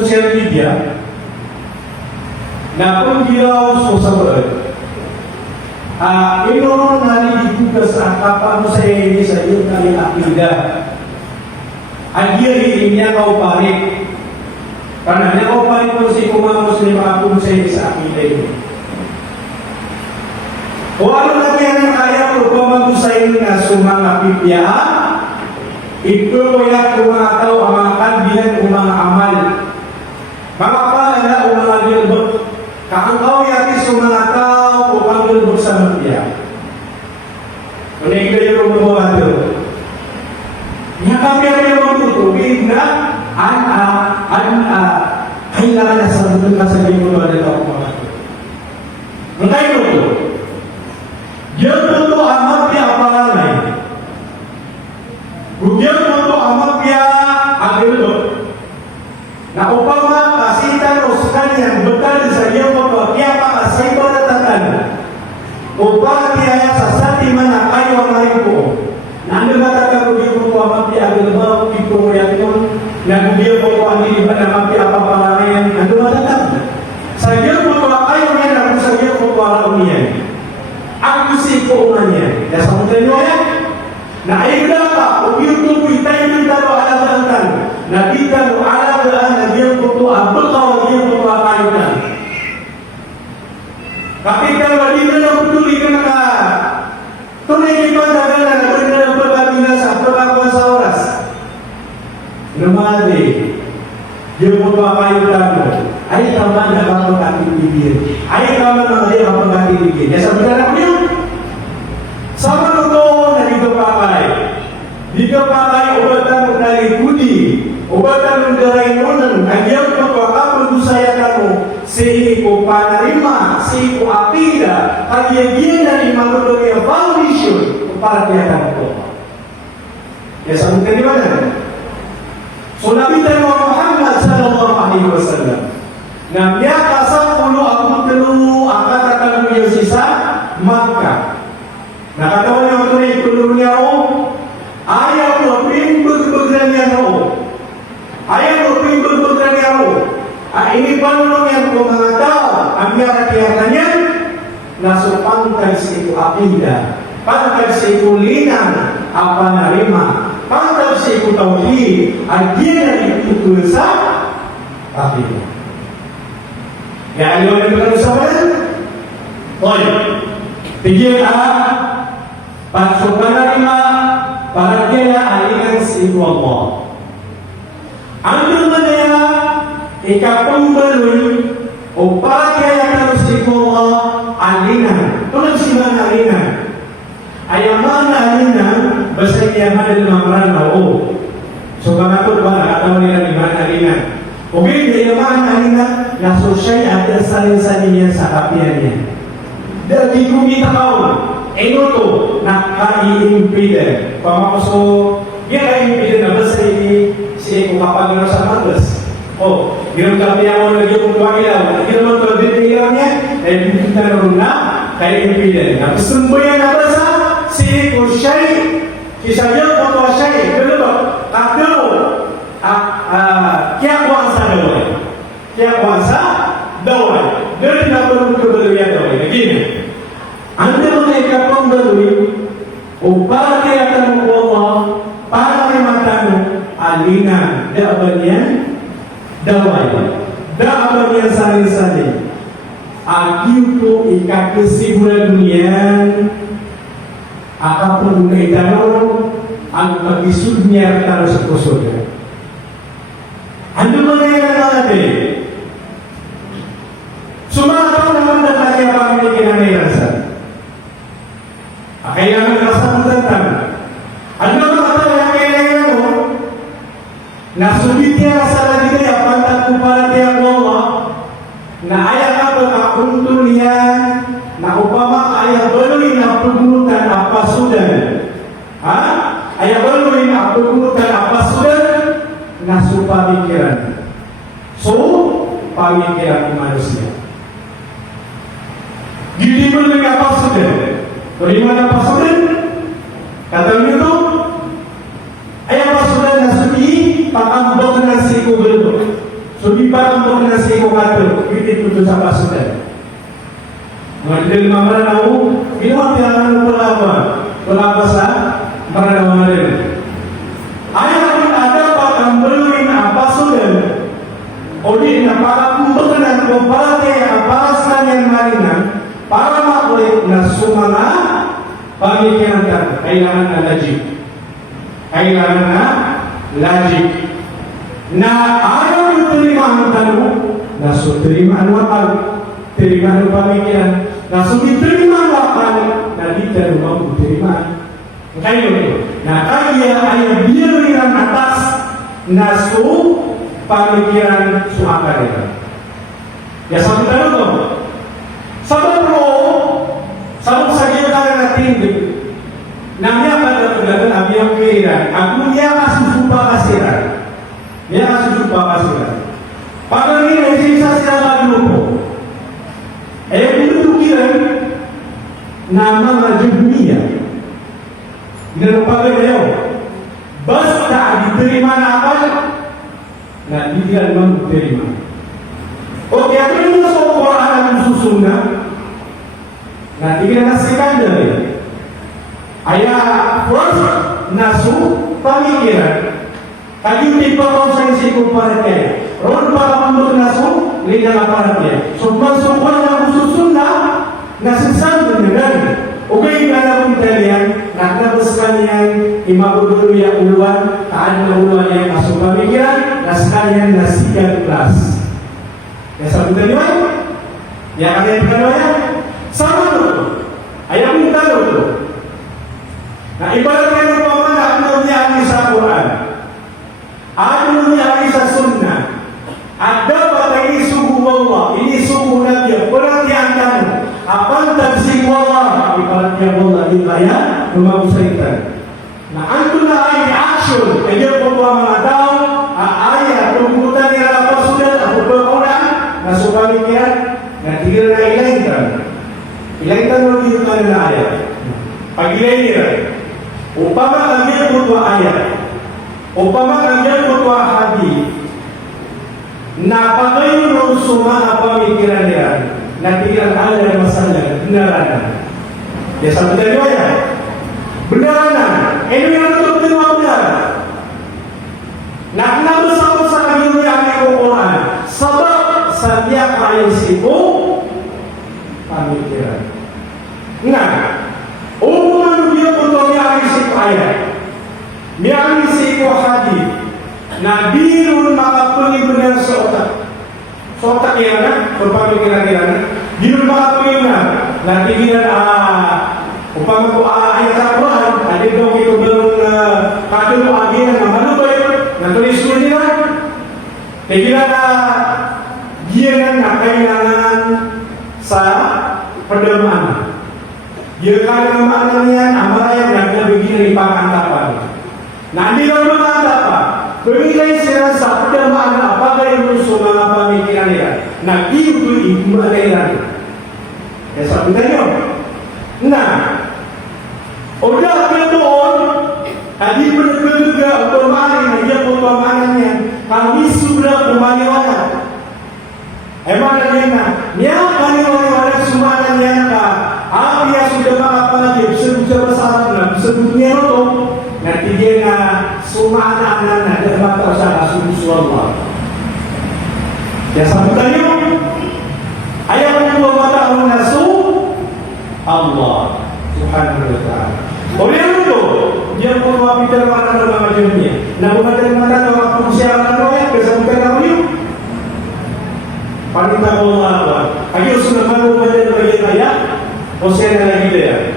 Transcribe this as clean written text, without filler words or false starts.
sosial media na kung ginaw sa sabay inoon nari ditugas ang kapano sa iyo sa iyo kayong akida ang giri niya kauparik karena niya kauparik po si kumamos ni mga kunsay sa akida ito o ano na kaya kaya po pamagusay nga sumang pipiyaan ito kaya kumataw ang mga kanbilan o mga amal mga pala o mga gilbot kakangkaw yati sumang tao o pang gilbot sa mapiya kuning kayo rumawa ito nga kami ang magtutubig na kailangan na sa mundo ka sa gilbot na ito ako mga ito ang kayo ito yan ito ang mapiya aparanay Huwag mo amapya agilo. Na upama kasitan o sekalian bekal sa iyo mo kaya makasay ko na tatan. Upama kaya sa sati mana kayo ang maripo. Na ano mataka ko mo amapya agilo ba ito mo yan yun. Nagbiyo ko ang hindi ba na amapya papalayan. Ano mataka? Sa iyo mo kayo yan ako sa iyo mo palaw niyan. Ang gusto ko niyan. Nasa mga nyo yan. Na ayuda ka, YouTube itay ng dalo alagaan na kita mo alagaan na diyan ko ito abot ka o diyan ko makayunan kapit ka wali na lang putuli ka na ka tunay ipadagal na nagawin na lang pagkabila sa pagkakuan sa oras namali diyan ko makayunan mo ay tama na kapag ating ay tama na ngayon kapag ating bibir ya sabi na lang yun sama nito na dito pakai dito pakai obatan dari budi obatan dari nonan agyang pagkakapag saya kamu seiku panarima seiku akida agyang dari magulogya foundation para tiyakan ko ya sabi di mana so Nabi Muhammad sallallahu alaihi wasallam na miyaka sa pulo ang telu akan akan yung sisa Makkah nakatawa niya ito na ikulong niya o ayaw mo pimbag-bagran niya o ayaw mo pimbag-bagran niya o inipanulong niya kung mga tao ang miyara-kiyata niya naso pangkal sa ito akida pangkal sa ito linang ang panarima pangkal sa ito tawhid ang ginang itutul sa akida kaya ayaw na ba sa mga oy tigil Pasok panarima para kaya alikan sa ito Allah. Ang namanaya ikapang baloy o para kaya kayo sa ito Allah alinan. Tulad siya na alinan. Ayaman na alinan basta kaya madal mamran na o. So pangatod ba nakatawa nila ni man alinan. Okay, ayaman na alinan na so siya at salin-salin niya sa kapiyan niya. Dahil kumita kaon. Eno to naka-i-impiden. Pamakuso, yan ka-impiden na ba sa si kumapagano sa mandas? O, ginong kapi ako lagi kong tuwagilaw. Ginong to, bitigilaw niya, ay bukita na rin na kay-impiden. Napasumbuyan na ba sa si Kusyay? Kisayot mo to siyay. Gano to? Kakdo, kaya kuwang sa daway. Kaya kuwang sa daway. Gano na ba nung kabaluyan daway? Nagina. Anda mga ikapang gawin o para kaya tanong ko Allah para kay matanong alinan daaban yan daway daaban yan sari-sari akiw ko ikakasibulan niyan akapun na itanong ang pag-isud niya talo sa puso niya ano mga yan natin sumataw naman na kaya pamilya kinanayarasan kailangan rasa menentang. Ano ang kata yang kailangan mo? Nasubit niya rasa lagi niya pantat ko para tiyak Allah na ayaw ka pagkakuntun niya na upama ayaw baloy na pagmutan apa sudan. Ha? Ayaw baloy na pagmutan apa sudan na supamikiran. So, pamikiran manusia. Gini pun dengan apa sudan? Bagaimana pasukan? Kata itu, ayah pasukan nasuki pakambok nasi kubel. So di parang mo na si Kumato, hindi ko sa pasukan. Magdil mamaranaw, ginawa kailangan mo wala ba sa maranaw rin. Ayaw kung ada pa ang beluin ang pasukan, o di na para kumbakan o parate ang parasan yang marinan, para makulit na sumanga pamikiran ka, kailangan na logic. Kailangan na logic. Na ayaw yung terima ang tanong, na so terima ang wakal, terima ang pamikiran, na so diterima ang wakal, na di terima ang terima. Kaya na kaya ay biyarin ang atas, na so pamikiran sumakal nila. Ya sabi tanong ko, sabi mo, sabi sa gilid natin, na niya pagkakulagan ang iyong kailan, ang niya kasusupa kasiran. Niya kasusupa kasiran. Pag rin ay sisa sila mag-grupo, ay pinutukiran na mga jugmiya. Ginanupagay na yun. Basta diterima na akal, na hindi naman diterima. O kaya rin mo sa Quran ang susunod, na tingnan na si Kandari. Aya first nasu pamikiran kadi tipe konsensi kumparatif ron para mundur nasu lida laparatif so masuk pada khususunda nasisan dengan okay kana pun kalian nakna sekalian imabudul ya uluan taan uluan yang masuk pamikiran dan sekalian nasikan kelas ya sabutan ni ya kalian kedua sama tu ayam minta tu. Nah, ibaratnya umpama aku menyari sa Quran, aku menyari sa Sunnah. Ada pada ini suku Allah, ini suku Nabi. Perhatian kamu, apa tafsir Allah? Ibaratnya Allah dibayar, memang syaitan. Nah, antulah ini action. Kerja umpama tahu ayat tuntutan yang apa sudah aku berkorban, masuk pemikiran, nah tinggal hilangkan. Hilangkan lebih dari ayat. Pagi ini. Upama kami butuh ayat, upama kami butuh hadis. Na pakai semua apa pikiran dia, na pikiran ada masalah benaran. Ya sampai dari mana? Benaran. Ini yang untuk benar. Nak nama sama yang di Quran. Sebab setiap ayat itu pemikiran. Nah. Umuman dia untuk miarisi ayat, miarisi hadis. Nabiun maka pilih benar sotak yang kan, berpamikiran kirana. Biun maka pilih benar. Nanti kita upama ko ayat Al-Quran, ada dong itu belum kadang agian nama lu baik. Nanti disuruh dia. Kira dia nak kailangan sa perdemaan. Dia kaya maknanya amara yang nak begini pakantapan. Nanti kalau apa? Pemilih saya sabda makna apa yang musuh mana pemikiran dia. Nah itu maknanya. Ya sabdanya. Nah, udah betul. Tadi benar-benar bermain dia pemahamannya. Kami sudah kembali wadah. Emang ada dia kami wadah semua yang apa yang sudah apa sebut masalah sebutnya itu nanti dia semua anak-anak ada mata usaha Allah. Ya sambutannya ayat yang dua nasu Allah Subhanahu wa taala. Oleh itu dia perlu bicara mana macamnya. Nah bukan dari mana waktu siaran doa kesambutan kami. Panita Allah. Ayo sudah malu baca ayat. Hosea lagi dia.